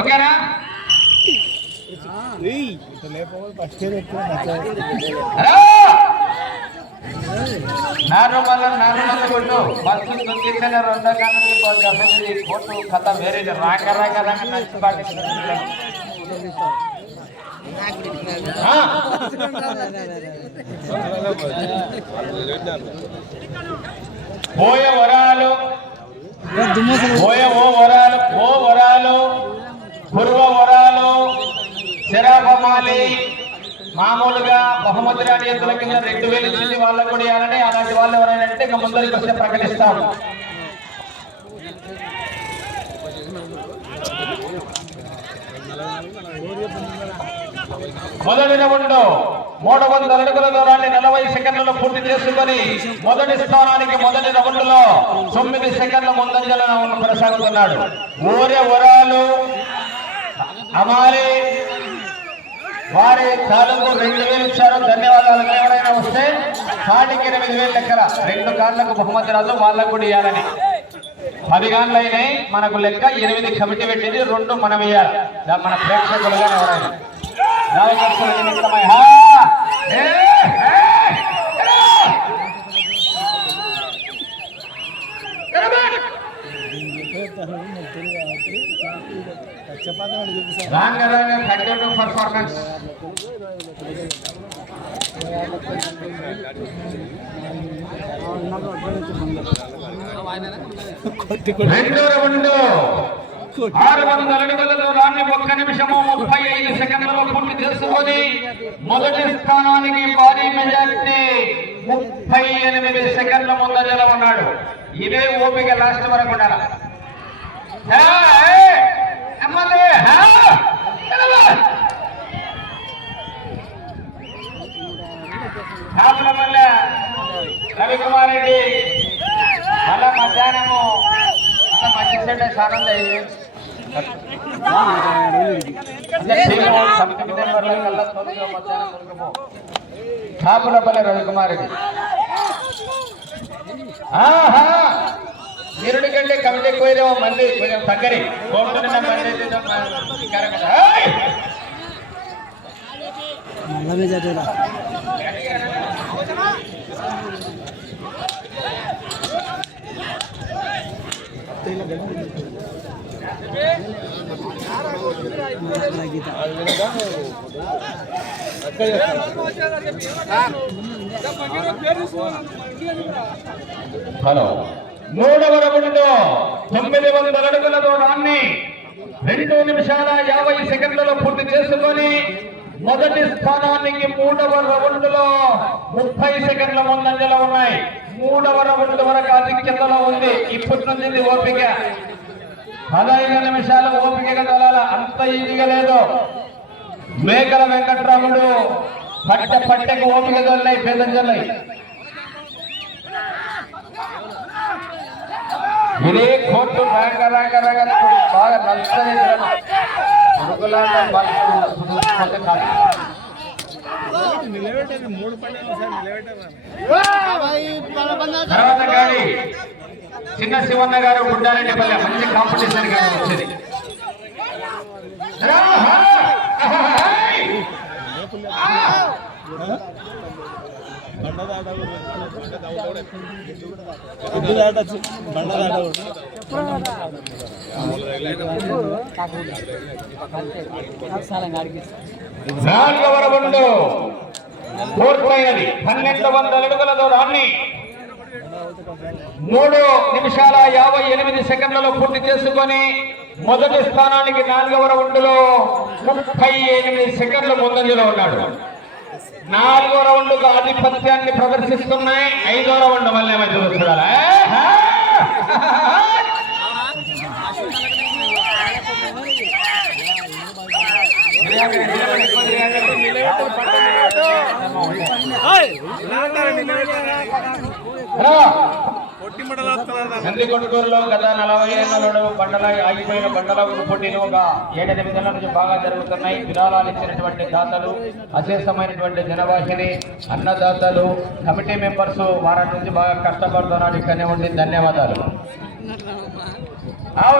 ఓకేనా? కొట్టు ఫస్ట్ కింద రెండో కానీ కొట్టు కథ వేరే రాక రాక రాక నచ్చి పాటిస్తున్నారు. పోయే వరాలు ఓ వరాలు పూర్వ వరాలు శరాబమాలి మామూలుగా బహుమతి రాని ఎద్దుల కింద 2000 ఇచ్చింది వాళ్ళకు కూడా ఇవ్వాలని. అలాంటి వాళ్ళు ఎవరైనా అంటే ఇంకా ముందరికి వస్తే ప్రకటిస్తాము. మొదటి రౌండ్ 300 అడుగుల దూరాన్ని 40 సెకండ్లలో పూర్తి చేసుకుని మొదటి స్థానానికి మొదటి రౌండ్ లో 9 సెకండ్ల ముందంజలో కొనసాగుతున్నాడు. ఊరే వరాలు అమాలి వారి కాళ్ళకు 2000 ఇచ్చారు. ధన్యవాదాలు. ఎవరైనా వస్తే కాటికి 8000 లెక్కల 2 కాళ్ళకు బహుమతి రాదు వాళ్ళకు కూడా ఇవ్వాలని. 10 గాన్లు అయినాయి మనకు లెక్క. 8 కమిటీ పెట్టింది, 2 మనం ఇవ్వాలి. మన ప్రేక్షకులుగా ఎవరైనా పర్ఫార్మెన్స్ రెండో రౌండ్ 600 అడుగుల దూరాన్ని 1 నిమిషము 35 సెకండ్లలో పూర్తి చేసుకొని మొదటి స్థానానికి భారీ మెజారిటీ 38 సెకండ్ల ముందంజలో ఉన్నాడు. ఇదే ఓపిక లాస్ట్ వరకు ఉండాలి. రవికుమార్ రెడ్డి మళ్ళా మధ్యాహ్నము మంచి సెంటర్ సానంద చాపులపల్లి రవికుమార్ రెడ్డి నిరుడి కంటే కమిటీ ఎక్కువ మళ్ళీ కొంచెం తగ్గరి హలో. మూడవ రౌండ్లో 900 అడుగుల దూరాన్ని 2 నిమిషాల 50 సెకండ్లలో పూర్తి చేసుకొని మొదటి స్థానానికి 3వ రౌండ్లో 30 సెకండ్ల ముందంజలో ఉన్నాయి. 3వ రౌండ్ వరకు ఆధిక్యతలో ఉంది. ఇప్పటి నుంచి ఓపిక 15 నిమిషాలు ఓపికగా తొలాల. అంత ఈజీగా లేదు. మేకల వెంకట్రాముడు పట్టెకు ఓపిక తొలినాయి పేదంజల్లాయి. ఇదే కోర్టు బాగా నచ్చని తర్వాత గారి చిన్న శివన్న గారు గుడ్డారెడ్డిపల్లి మంచి కాంపిటీషన్ గా వచ్చింది. నాలుగవ రౌండ్ పూర్తయినది. 1200 అడుగుల దూరాన్ని 3 నిమిషాల 58 సెకండ్లలో పూర్తి చేసుకొని మొదటి స్థానానికి 4వ రౌండ్ లో 38 సెకండ్ల ముందంజలో ఉన్నాడు. 4వ రౌండ్ ఆధిపత్యాన్ని ప్రదర్శిస్తున్నాయి. 5వ రౌండ్ మళ్ళీ ఏమైతే చూడాలి. నందికొండూరులో గత 40 ఏళ్లలో ఆగిపోయిన బండల పోటీలు ఒక 7-8 నెలల నుంచి బాగా జరుగుతున్నాయి. విరాళాలు ఇచ్చినటువంటి దాతలు, అశేషమైనటువంటి జనవాహిని, అన్నదాతలు, కమిటీ మెంబర్స్ వారి నుంచి బాగా కష్టపడుతున్నారు. ఇక్కడనే ఉండి ధన్యవాదాలు.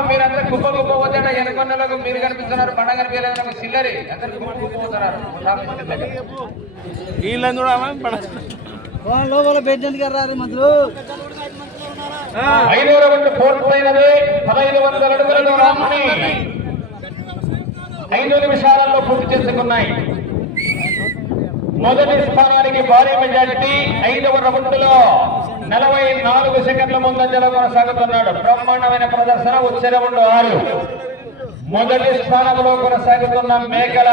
మీరంతా కుప్ప కుప్ప పోతాడ ఎనకొండలకు మీరు కనిపిస్తున్నారు బండ కనిపించలేదు సిల్లరి అందరు కుప్ప కుప్ప పోతున్నారు లోపల బెడ్జెంట్ గారు రారు మంత్రులు 5వ రౌండ్ పూర్తయినది 1500 అడుగులలో రామని 5 నిమిషాలలో పూర్తి చేసుకున్నాయి. మొదటి స్థానానికి భారీ మెజారిటీ 5వ రౌండ్లో 44 సెకండ్ల ముందంజలో కొనసాగుతున్నాడు. బ్రహ్మాండమైన ప్రదర్శన. వచ్చే రౌండ్ 6. మొదటి స్థానంలో కొనసాగుతున్న మేకల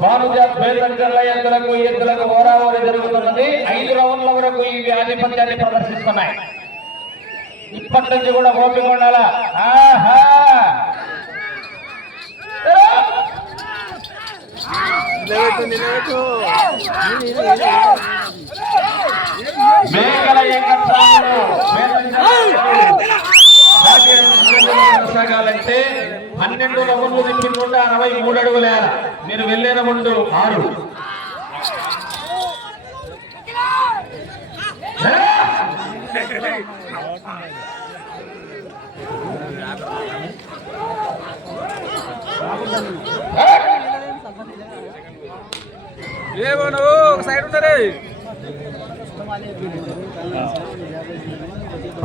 భానుజాత్ బేతంజల్ల ఎద్దులకు ఓరావోరి జరుగుతున్నది. 5 రౌండ్ల వరకు ఇవి ఆధిపత్యాన్ని ప్రదర్శిస్తున్నాయి. ఇప్పటి నుంచి కూడా ఓపిక ఉండాలా. మేకల కొనసాగాలంటే 12 రౌండ్లు తిప్పించుకుంటే 63 అడుగులే. మీరు వెళ్ళే రౌండ్ 6. సైడ్ ఉంటారే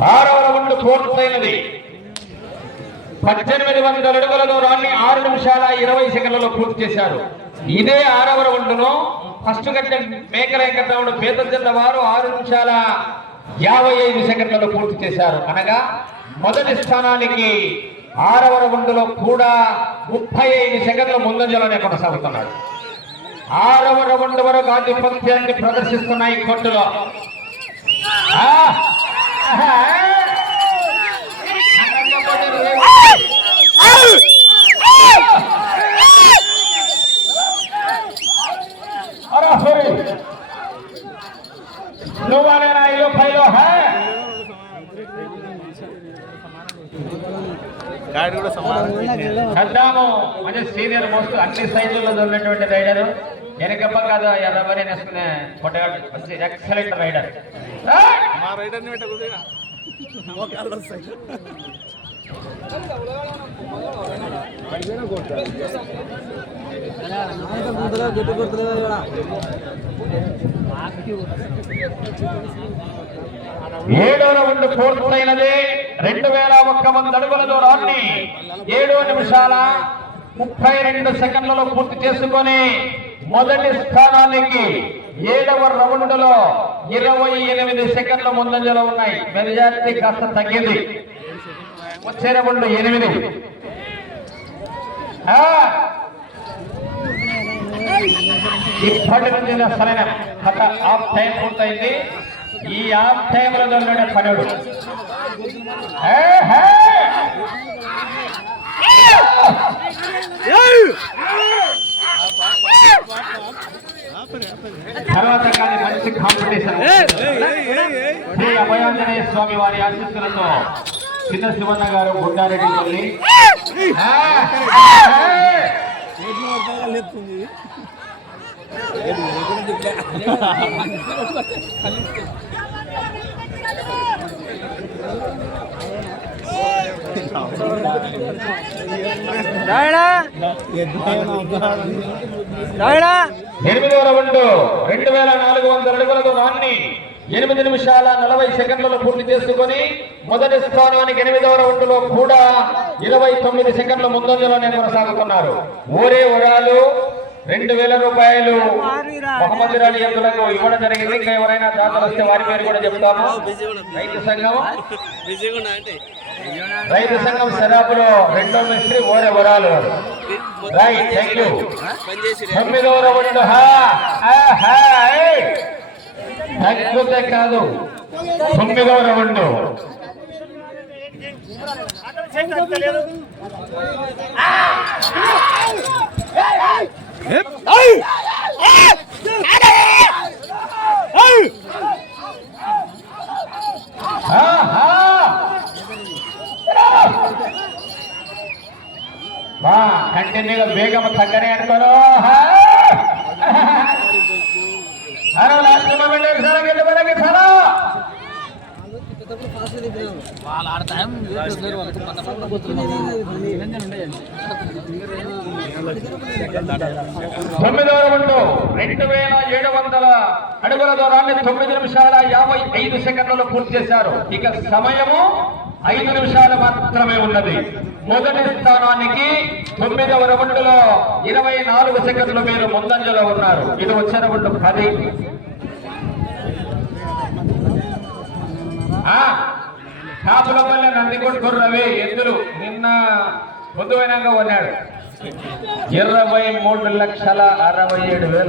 6వ రౌండ్ పూర్తయినది. 1800 అడుగుల దూరాన్ని 6 నిమిషాల 20 సెకండ్లలో పూర్తి చేశారు. ఇదే 6వ రౌండ్లో ఫస్ట్ గంట మేకల వెంకటరాముడు పేదజల్ల వారు 6 నిమిషాల 55 సెకండ్లలో పూర్తి చేశారు. అనగా మొదటి స్థానానికి 6వ రౌండ్లో కూడా 35 సెకండ్ల ముందంజలోనే కొనసాగుతున్నాడు. 6వ రౌండ్ వరకు ఆధిపత్యాన్ని ప్రదర్శిస్తున్నాయి కోర్టులో. నువ్వనేనా ఇల్లు పైలో సద్దాము మంచి సీనియర్ మోస్ట్ అన్ని సైజుల్లో ఉన్నటువంటి రైడరు. వెనకప్ప కాదు ఎదవని నేసుకునే పొట్టగాడు మంచి ఎక్సలెంట్ రైడర్. మా రైడర్ ఏడో రౌండ్ పూర్తయినది. 2001 అడుగుల దూరాన్ని 7 నిమిషాల 32 సెకండ్లలో పూర్తి చేసుకొని మొదటి స్థానానికి 7వ రౌండ్లో 28 సెకండ్ల ముందంజలో ఉన్నాయి. మెజారిటీ కాస్త తగ్గింది. వచ్చే రౌండ్ 8. ఇప్పటి నుంచి సరైన కథ ఆఫ్ టైం పూర్తయింది. ఈ ఆఫ్ టైంలో దొరికిన పనుడు తర్వాత కానీ మంచి కాంపిటీషన్. శ్రీ అభయాంజనేయ స్వామి వారి ఆశీస్సులతో చిన్న శివన్న గారు గుండారెడ్డి తల్లి ఎనిమిదవ రౌండ్ 2400 అడుగుల దూరాన్ని 8 నిమిషాల 40 సెకండ్లలో పూర్తి చేసుకొని మొదటి స్థానానికి 8వ రౌండ్ లో కూడా 29 సెకండ్ల ముందంజలోనే కొనసాగుతున్నారు. ఊరే ఉరాలు 2000 రూపాయలు మొహమ్మద్ రాణి ఎద్దులకు ఇవ్వడం జరిగింది. ఇంకా ఎవరైనా దాతలు వస్తే వారి పేరు కూడా చెప్తాము. రైతు సంఘం శరాబులో 2వ మిస్త్రి ఊరే ఉరాలు. Right, thank you. 9వ రౌండ్ తగ్గితే కాదు 9వ రౌండ్ కంటిన్యూగా వేగం తగ్గనే అనుకోను. లాస్ట్ మూమెంట్ వాళ్ళ ఆడ టైం తొమ్మిదవ రౌండ్ 2700 అడుగుల దూరాన్ని 9 నిమిషాల 55 సెకండ్లలో పూర్తి చేశారు. ఇక సమయము 5 నిమిషాలు మాత్రమే ఉన్నది. మొదటి స్థానానికి 9వ రౌండ్లో 24 సెకండ్లు మీరు ముందంజలో ఉన్నారు. ఇది వచ్చే రౌండ్ 10. కాపులపల్లి నందికొట్కూరు రవి ఎద్దులు నిన్న పొద్దువైనాక ఉన్నాడు. 23,67,000.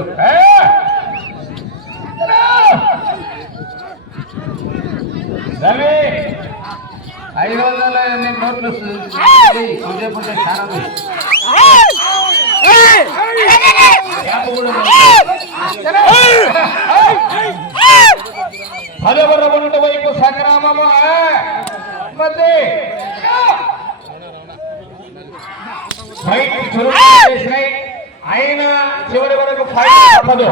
రవి 500 నోట్లు చూసేపుంటే చాలా 10వ రౌండ్ వైపు సంగ్రామము. ఫైట్ చురుకు చేసినాయి అయినా చివరి వరకు ఫైట్ తప్పదు.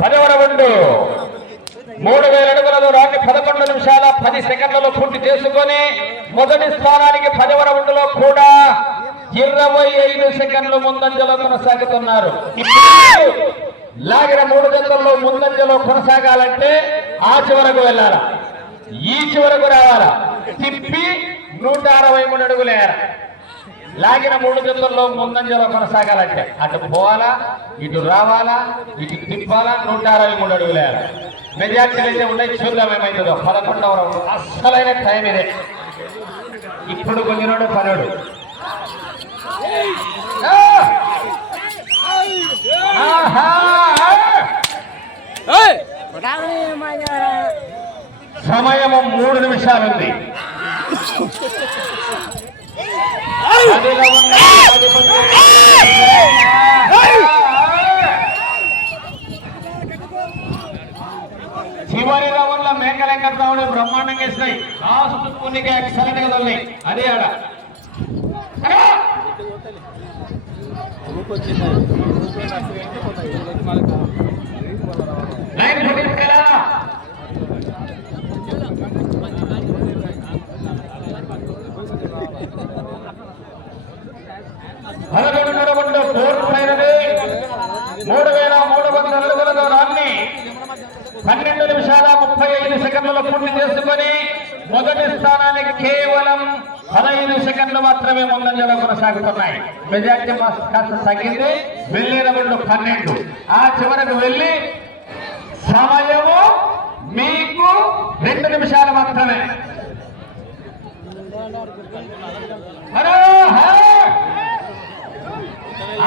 పదవ రౌండ్ 3000 అడుగుల దూరాన్ని 11 నిమిషాల 10 సెకండ్లలో పూర్తి చేసుకొని మొదటి స్థానానికి 10వ రౌండ్లో కూడా 25 సెకండ్లు ముందంజలో కొనసాగుతున్నారు. లాగిన 3 జతల్లో ముందంజలో కొనసాగాలంటే ఆ చివరకు వెళ్ళాలా, ఈ చివరకు రావాలా, తిప్పి 163 అడుగులు వేయాలి. లాగిన 3 జతల్లో ముందంజలో కొనసాగాలంటే అటు పోవాలా, ఇటు రావాలా, ఇటు తిప్పాలా, 163 అడుగులు వేయాలి. మెజార్టీలు అయితే ఉన్నాయి. చూద్దాం ఏమైతుందో. 11వ రౌండ్ అస్సలైన టైం ఇదే. ఇప్పుడు కొంచెం పనుడు సమయము 3 నిమిషాలుంది. చివరి రౌండ్లో మేకలెంకరావుడు బ్రహ్మాండంగా ఇస్తాయి. లాస్ట్ కొన్నిగా ఎక్సలెంట్ గా తొలినాయి. అదే ఆడ లైన్ కొట్టించుకెళ్ళా. 11వ రౌండ్ పూర్తయినది. 3300 అడుగుల దూరాన్ని 12 నిమిషాల 35 సెకండ్లలో పూర్తి చేసుకొని మొదటి స్థానానికి కేవలం 15 సెకండ్లు మాత్రమే ముందంజలో కొనసాగుతున్నాయి. మెజార్టీ కాస్త తగ్గింది. వెళ్ళే రౌండ్ 12. ఆ చివరకు వెళ్ళి సమయము మీకు 2 నిమిషాలు మాత్రమే.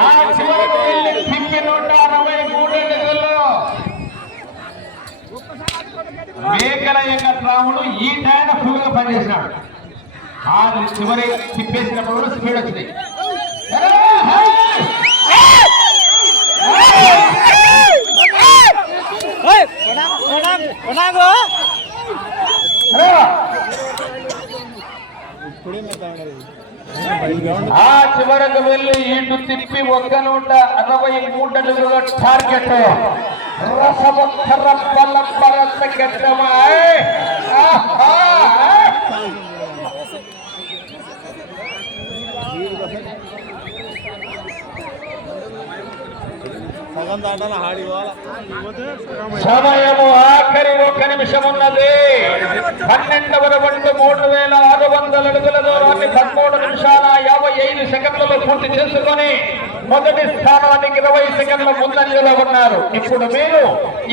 ఆ చివరకు వెళ్ళి తిప్పి 163 అడుగుల్లో మేకల వెంకట్రాముడు ఈ టైం ఫుల్గా పనిచేసినాడు. ఆ చివరి తిప్పేసినప్పుడు కూడా స్పీడ్ వచ్చింది. ఆ చివరకు వెళ్ళి ఇటు తిప్పి 163 అడుగుల టార్గెట్. సమయము ఆఖరి 1 నిమిషం ఉన్నది. 12వ రౌండ్ 3600 అడుగుల దూరాన్ని 13 నిమిషాల 55 సెకండ్లలో పూర్తి చేసుకొని మొదటి స్థానానికి 20 సెకండ్ల ముందంజలో ఉన్నారు. ఇప్పుడు మీరు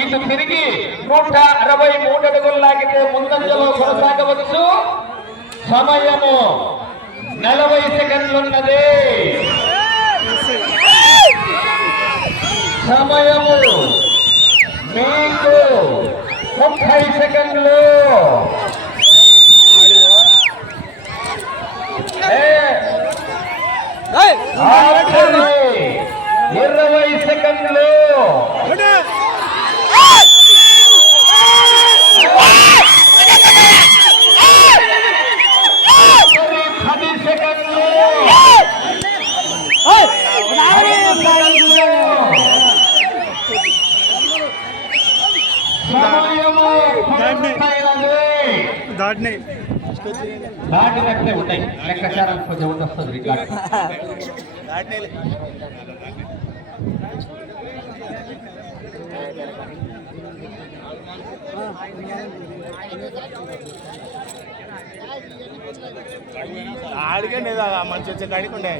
ఇటు తిరిగి 163 అడుగులు లాగితే ముందంజలో కొనసాగవచ్చు. సమయము 40 సెకండ్లున్నది. సమయము మీకు 30 సెకండ్లు. 20 సెకండ్లు. 10 సెకండ్లు. దాటినట్లే ఉంటాయి లెక్కచారం కొంచెం వస్తుంది రికార్డు ఆడికండి మంచి వచ్చే కాడికి ఉండే